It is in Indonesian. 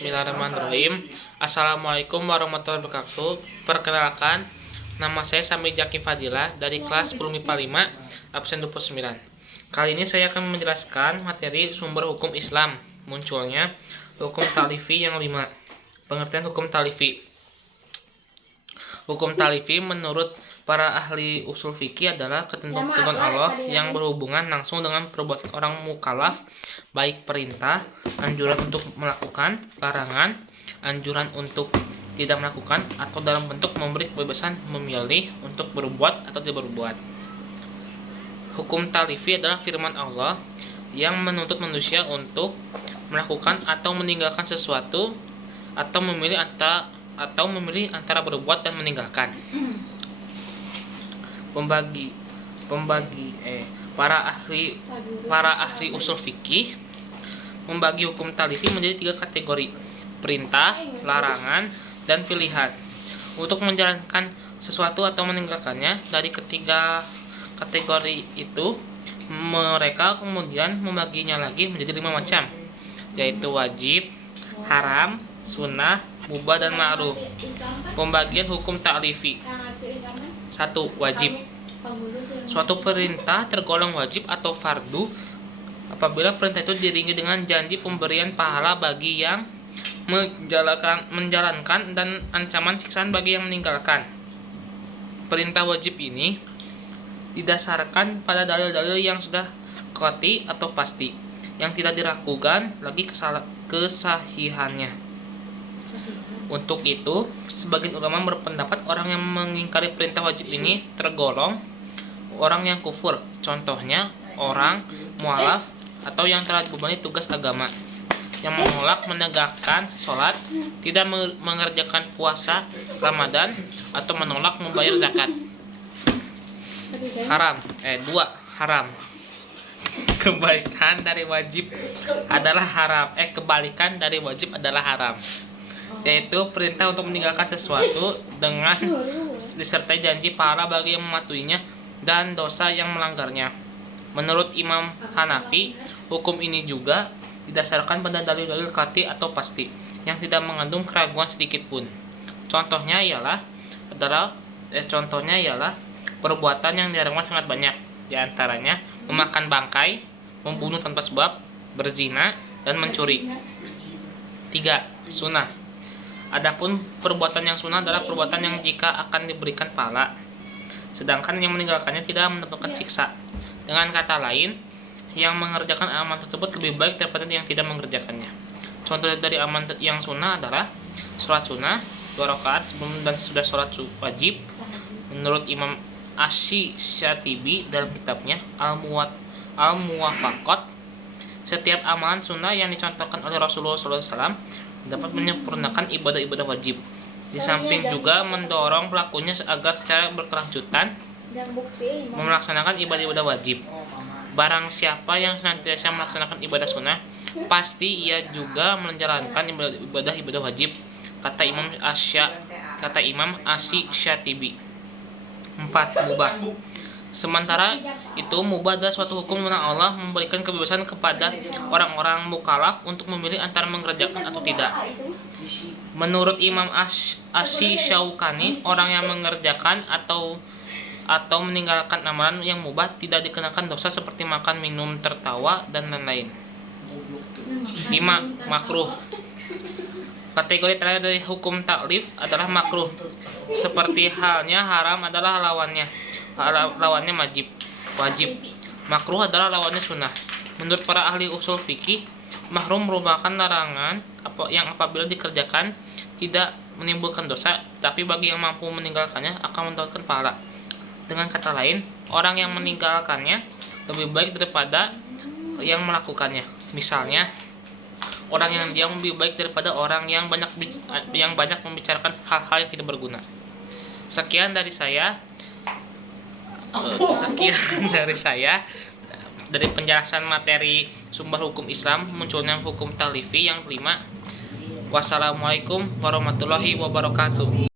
Bismillahirrahmanirrahim. Assalamualaikum warahmatullahi wabarakatuh. Perkenalkan, nama saya Sami Jaki Fadila dari kelas 10 MIPA 5, absen 29. Kali ini saya akan menjelaskan materi sumber hukum Islam. Munculnya hukum talifi yang 5. Pengertian hukum talifi. Hukum talifi menurut para ahli usul fikih adalah ketentuan Allah yang berhubungan langsung dengan perbuatan orang mukallaf, baik perintah, anjuran untuk melakukan, larangan, anjuran untuk tidak melakukan, atau dalam bentuk memberi kebebasan memilih untuk berbuat atau tidak berbuat. Hukum talifi adalah firman Allah yang menuntut manusia untuk melakukan atau meninggalkan sesuatu atau memilih antara berbuat dan meninggalkan. Para ahli usul fikih membagi hukum talifi menjadi 3 kategori: perintah, larangan, dan pilihan. Untuk menjalankan sesuatu atau meninggalkannya dari ketiga kategori itu, mereka kemudian membaginya lagi menjadi 5 macam, yaitu wajib, haram, sunnah, mubah, dan ma'ruf. Pembagian hukum talifi. 1. Wajib. Suatu perintah tergolong wajib atau fardu apabila perintah itu diiringi dengan janji pemberian pahala bagi yang menjalankan dan ancaman siksaan bagi yang meninggalkan. Perintah wajib ini didasarkan pada dalil-dalil yang sudah qati atau pasti, yang tidak diragukan lagi kesahihannya. Untuk itu, sebagian ulama berpendapat orang yang mengingkari perintah wajib ini tergolong orang yang kufur. Contohnya, orang mualaf atau yang telah dibebani tugas agama, yang menolak menegakkan sholat, tidak mengerjakan puasa Ramadan, atau menolak membayar zakat. Haram. 2. Haram. Kebalikan dari wajib adalah haram, yaitu perintah untuk meninggalkan sesuatu dengan disertai janji pahala bagi yang mematuhinya dan dosa yang melanggarnya. Menurut Imam Hanafi, hukum ini juga didasarkan pada dalil-dalil qati atau pasti yang tidak mengandung keraguan sedikit pun. Contohnya ialah perbuatan yang diharamkan sangat banyak, di antaranya memakan bangkai, membunuh tanpa sebab, berzina, dan mencuri. 3. Sunnah. Adapun perbuatan yang sunnah adalah perbuatan yang jika akan diberikan pahala, sedangkan yang meninggalkannya tidak mendapatkan siksa. Dengan kata lain, yang mengerjakan amalan tersebut lebih baik daripada yang tidak mengerjakannya. Contoh dari amalan yang sunnah adalah sholat sunnah 2 rakaat sebelum dan sudah sholat wajib. Menurut Imam Asy-Syatibi dalam kitabnya Al-Muwafaqat, setiap amalan sunnah yang dicontohkan oleh Rasulullah SAW dapat menyempurnakan ibadah-ibadah wajib. Di samping juga mendorong pelakunya agar secara berkelanjutan melaksanakan ibadah-ibadah wajib. Barang siapa yang senantiasa melaksanakan ibadah sunnah, pasti ia juga menjalankan ibadah-ibadah wajib, kata Imam Asy-Syatibi. 4. Mubah. Sementara itu, mubah adalah suatu hukum yang Allah memberikan kebebasan kepada orang-orang mukallaf untuk memilih antara mengerjakan atau tidak. Menurut Imam Asy-Syaukani, orang yang mengerjakan atau meninggalkan amalan yang mubah tidak dikenakan dosa seperti makan, minum, tertawa, dan lain-lain. 5. Makruh. Kategori terakhir dari hukum taklif adalah makruh. Seperti halnya haram adalah lawannya wajib. Makruh adalah lawannya sunnah. Menurut para ahli usul fikih, makruh merupakan larangan yang apabila dikerjakan tidak menimbulkan dosa, tapi bagi yang mampu meninggalkannya akan mendapatkan pahala. Dengan kata lain, orang yang meninggalkannya lebih baik daripada yang melakukannya. Misalnya, orang yang diam lebih baik daripada orang yang banyak membicarakan hal-hal yang tidak berguna. Sekian dari saya dari penjelasan materi sumber hukum Islam, munculnya hukum talifi yang 5. Wassalamualaikum warahmatullahi wabarakatuh.